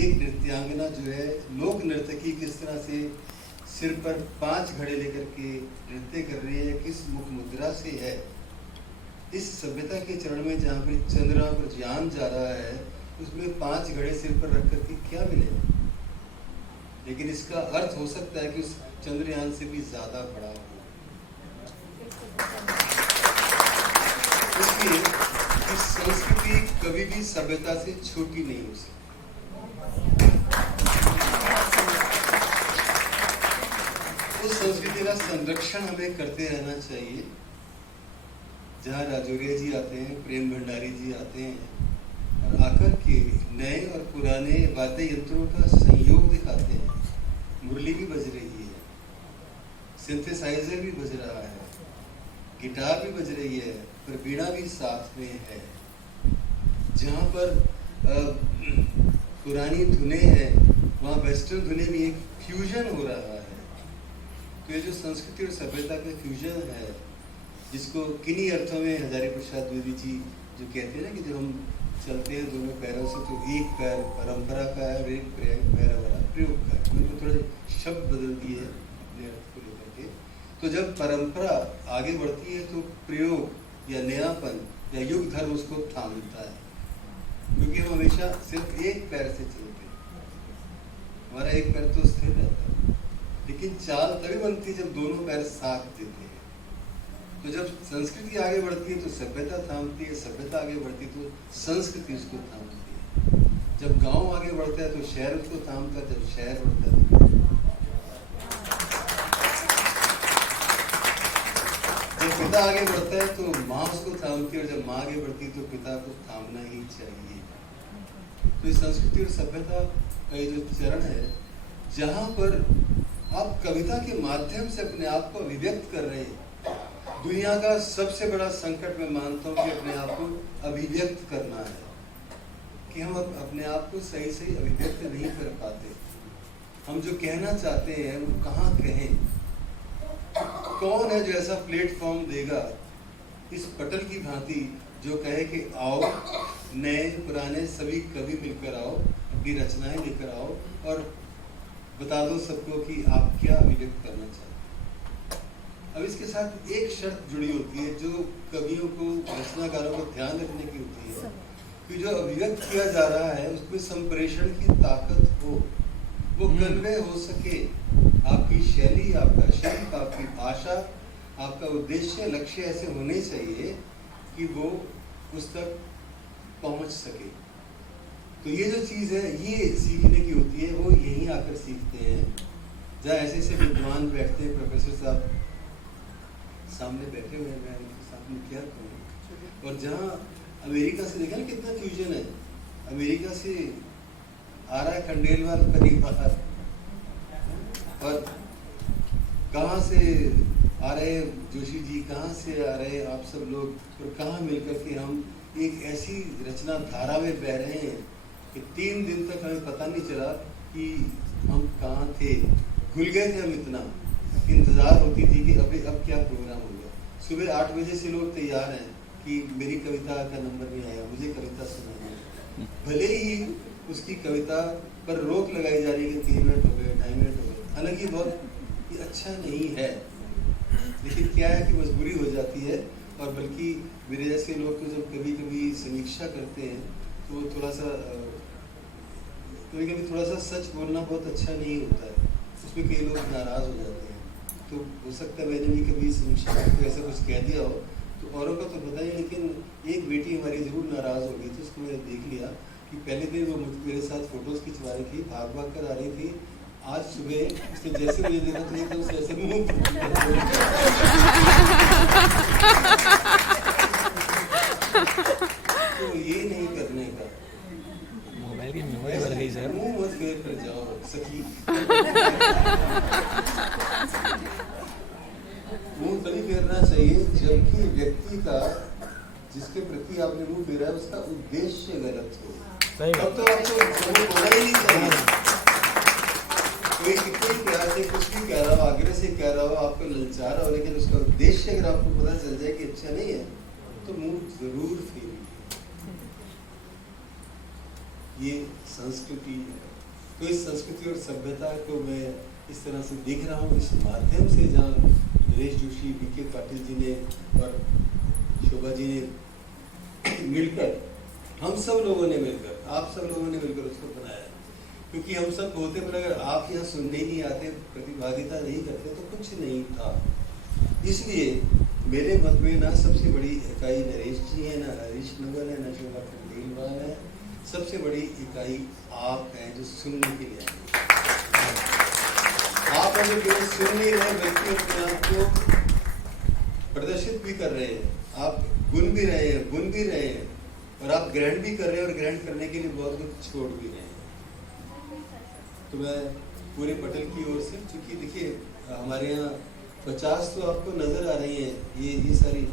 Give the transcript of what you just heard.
एक नृत्यांगना जो है, लोक नर्तकी किस तरह से सिर पर 5 घड़े लेकर के नृत्य कर रही है, किस मुख मुद्रा से है। इस सभ्यता के चरण में जहाँ पर चंद्रमा पर यान जा रहा है, उसमें 5 घड़े सिर पर रख करके क्या मिलेगा। लेकिन इसका अर्थ हो सकता है कि उस चंद्रयान से भी ज्यादा बड़ा हो। इसलिए इस संस्कृति कभी भी सभ्यता से छोटी नहीं हो सकती। उस संस्कृति का संरक्षण हमें करते रहना चाहिए। जहाँ राजौरिया जी आते हैं, प्रेम भंडारी जी आते हैं और आकर के नए और पुराने वाद्य यंत्रों का संयोग दिखाते हैं। मुरली भी बज रही है, सिंथेसाइजर भी बज रहा है, गिटार भी बज रही है, पर वीणा भी साथ में है। जहाँ पर पुरानी धुनें हैं, वहाँ वेस्टर्न धुनें भी एक फ्यूजन हो रहा है। तो ये जो संस्कृति और सभ्यता का फ्यूजन है, जिसको किन्हीं अर्थों में हजारी प्रसाद द्विवेदी जी जो कहते हैं ना कि जब हम चलते हैं दोनों पैरों से तो एक पैर परंपरा का है और एक पैर हमारा प्रयोग का है। उनको थोड़े शब्द बदल दिए अपने अर्थ को लेकर के। तो जब परंपरा आगे बढ़ती है तो प्रयोग या नयापन या युग धर्म उसको थामता है, क्योंकि हम हमेशा सिर्फ एक पैर से चलते हैं। हमारा एक पैर तो स्थिर रहता है, लेकिन चाल तभी बनती है जब दोनों पैर साथ देते हैं। तो जब संस्कृति आगे बढ़ती है तो सभ्यता थामती है, सभ्यता आगे बढ़ती है तो संस्कृति उसको थामती है। जब गांव आगे बढ़ता है तो शहर उसको थामता है, जब शहर बढ़ता है जब पिता आगे बढ़ता है तो माँ उसको थामती है, और जब माँ आगे बढ़ती है तो पिता को थामना ही चाहिए। तो इस संस्कृति और सभ्यता का ये जो चरण है, जहाँ पर आप कविता के माध्यम से अपने आप को अभिव्यक्त कर रहे हैं। दुनिया का सबसे बड़ा संकट मैं मानता हूँ कि अपने आप को अभिव्यक्त करना है, कि हम अपने आप को सही सही अभिव्यक्त नहीं कर पाते। हम जो कहना चाहते हैं वो कहाँ कहें। कौन है जो ऐसा प्लेटफॉर्म देगा इस पटल की भांति जो कहे कि आओ नए पुराने सभी कवि मिलकर आओ, अपनी रचनाएं लेकर आओ और बता दो सबको कि आप क्या अभिव्यक्त करना चाहते हैं। अब इसके साथ एक शर्त जुड़ी होती है जो कवियों को, रचनाकारों को ध्यान रखने की होती है कि जो अभिव्यक्त किया जा रहा है उसमें संप्रेषण की ताकत हो, वो कन्वे हो सके। आपकी शैली, आपका शिल्प, आपकी भाषा, आपका उद्देश्य, लक्ष्य ऐसे होने चाहिए कि वो उस तक पहुंच सके। तो ये जो चीज़ है ये सीखने की होती है, वो यहीं आकर सीखते हैं। जहाँ ऐसे ऐसे विद्वान बैठते हैं, प्रोफेसर साहब सामने बैठे हुए हैं, मैं उनके साथ में क्या कहूँ। और जहाँ अमेरिका से देखा ना कितना फ्यूजन है, अमेरिका से आ रहा है खंडेलवाल परिवार, और कहाँ से आ रहे जोशी जी, कहाँ से आ रहे आप सब लोग, और कहाँ मिलकर के हम एक ऐसी रचना धारा में बह रहे हैं कि 3 दिन तक हमें पता नहीं चला कि हम कहाँ थे। भूल गए थे हम, इतना इंतजार होती थी कि अब क्या प्रोग्राम होगा। सुबह 8 बजे से लोग तैयार हैं कि मेरी कविता का नंबर नहीं आया, मुझे कविता सुनाइए। भले ही उसकी कविता पर रोक लगाई जा रही है कि 3 मिनट हो गए, 2.5 मिनट हो गए। हालांकि बहुत ये अच्छा नहीं है, लेकिन क्या है कि मजबूरी हो जाती है। और बल्कि मेरे जैसे लोग तो जब कभी कभी समीक्षा करते हैं तो थोड़ा सा कभी कभी थोड़ा सा सच बोलना बहुत अच्छा नहीं होता है, उसमें कई लोग नाराज़ हो जाते हैं। तो हो सकता है मैंने भी कभी समीक्षा करके ऐसा कुछ कह दिया हो, तो औरों का तो पता ही, लेकिन एक बेटी हमारी ज़रूर नाराज़ हो गई थी। उसको मैंने देख लिया कि पहले दिन वो मेरे साथ फ़ोटोज़ खिंचवा रही थी, भाग भाग कर आ रही थी। आज सुबह उसने जैसे मुझे देखा तो एकदम से ऐसे मुँह तो ये नहीं करने का। मोबाइल की मेमोरी बढ़ गई सर। मुँह मत फेर कर जाओ सखी। मुँह तभी फेरना चाहिए जबकि व्यक्ति का, जिसके प्रति आपने मुँह फेरा है, उसका उद्देश्य गलत हो। तब तो आपको बोलना ही नहीं चाहिए। कोई कितने प्यार से कुछ भी कह रहा हो, आग्रह से कह रहा हो, आपको ललचा रहा हो, लेकिन उसका उद्देश्य अगर आपको पता चल जाए कि अच्छा नहीं है तो मुंह जरूर फेरिए। ये संस्कृति है। तो इस संस्कृति और सभ्यता को मैं इस तरह से देख रहा हूँ, इस माध्यम से, जहाँ नरेश जोशी, वीके पाटिल जी ने और शोभा जी ने मिलकर, हम सब लोगों ने मिलकर, आप सब लोगों ने मिलकर उसको बनाया। क्योंकि हम सब बोलते, पर अगर आप यहाँ सुनने ही नहीं आते, प्रतिभागिता नहीं करते, तो कुछ नहीं था। इसलिए मेरे मत में ना सबसे बड़ी इकाई नरेश जी है, ना हरीश नवल है, ना शोभा खंडेलवाल है। सबसे बड़ी इकाई आप हैं, जो सुनने के लिए आए। आप अगर केवल सुन नहीं रहे, बल्कि अपने आप को प्रदर्शित भी कर रहे हैं, आप गुन भी रहे हैं, गुन भी रहे हैं, और आप ग्रहण भी कर रहे हैं, और ग्रहण करने के लिए बहुत कुछ छोड़ भी रहे हैं। तो मैं पूरे पटल की ओर से, चूंकि देखिए हमारे यहाँ 50 तो आपको नजर आ रही है, ये सारी